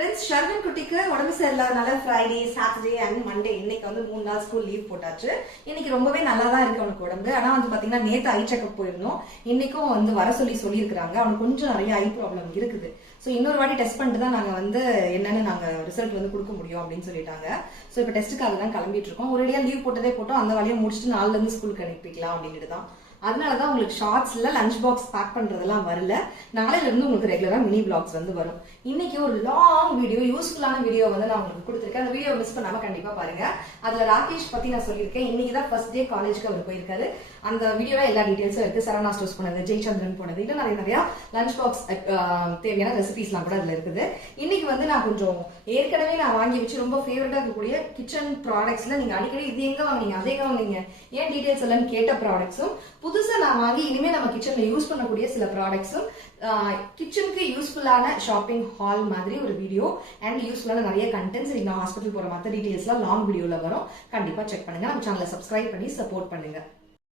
Friends, Sharvan குட்டிக்கு உடம்பு சரியில்லாதனால Friday, Saturday and Monday இன்னைக்கு வந்து 3 நாள் ஸ்கூல் லீவ் போட்டாச்சு. இன்னைக்கு ரொம்பவே நல்லா தான் இருக்கு அவனுக்கு உடம்பு. ஆனா வந்து பாத்தீங்கன்னா நேத்து ஐ செக்அப் போயிருந்தோம். இன்னைக்கும் வந்து வர சொல்லியிருக்காங்க. அவனுக்கு கொஞ்சம் நிறைய ஐ ப்ராப்ளம் இருக்குது. ஸோ இன்னொரு வாட்டி டெஸ்ட் பண்ணிட்டு தான் நாங்கள் வந்து என்னன்னு நாங்கள் ரிசல்ட் வந்து கொடுக்க முடியும் அப்படின்னு சொல்லிட்டாங்க. ஸோ இப்போ டெஸ்ட்டுக்காக தான் கிளம்பிட்டு இருக்கோம். ஒரேடியாக லீவ் போட்டதே போட்டோம், அந்த வேலையை முடிச்சுட்டு 4லேருந்து ஸ்கூலுக்கு அனுப்பிக்கலாம் அப்படின்ட்டு தான். அதனால தான் உங்களுக்கு ஷார்ட்ஸ்ல லஞ்ச் பாக்ஸ் பேக் பண்றதெல்லாம் வரல. நாளையில இருந்து உங்களுக்கு ரெகுலரா மினி பிளாக்ஸ் வந்து வரும். இன்னைக்கு ஒரு லாங் வீடியோ, யூஸ்ஃபுல்லான வீடியோ வந்து நான் உங்களுக்கு கொடுத்துருக்கேன். அந்த வீடியோ மிஸ் பண்ணாம கண்டிப்பா பாருங்க. அதுல ராகேஷ் பத்தி நான் சொல்லியிருக்கேன். இன்னைக்கு தான் ஃபர்ஸ்ட் டே காலேஜுக்கு அவர் போயிருக்காரு. அந்த வீடியோல எல்லா டீடைல்ஸும் இருக்கு. சரவணா ஸ்டோர்ஸ் போனது, ஜெயச்சந்திரன் போனது, இன்னும் நிறைய லஞ்ச் பாக்ஸ் தேவையான ரெசிபிஸ்லாம் கூட அதுல இருக்குது. இன்னைக்கு வந்து நான் கொஞ்சம் ஏற்கனவே நான் வாங்கி வச்சு ரொம்ப ஃபேவரட்டா இருக்கக்கூடிய கிச்சன் ப்ராடக்ட்ஸ்ல நீங்க அடிக்கடி இது எங்க வாங்கினீங்க, அதே எங்க வாங்கினீங்க, ஏன் டீடைல்ஸ் எல்லாம் கேட்ட ப்ராடக்ட்ஸும், புதுசா நான் வாங்கி இனிமே நம்ம கிச்சன்ல யூஸ் பண்ணக்கூடிய சில ப்ராடக்ட்ஸும், கிச்சனுக்கு யூஸ்ஃபுல்லான ஷாப்பிங் ஹால் மாதிரி ஒரு வீடியோ அண்ட் யூஸ்ஃபுல்லான நிறைய கண்டென்ட்ஸ் நான் ஹாஸ்பிட்டல் போற மற்ற டீடைல்ஸ்லாம் லாங் வீடியோல வரும். கண்டிப்பா செக் பண்ணுங்க. நம்ம சேனலை சப்ஸ்கிரைப் பண்ணி சப்போர்ட் பண்ணுங்க.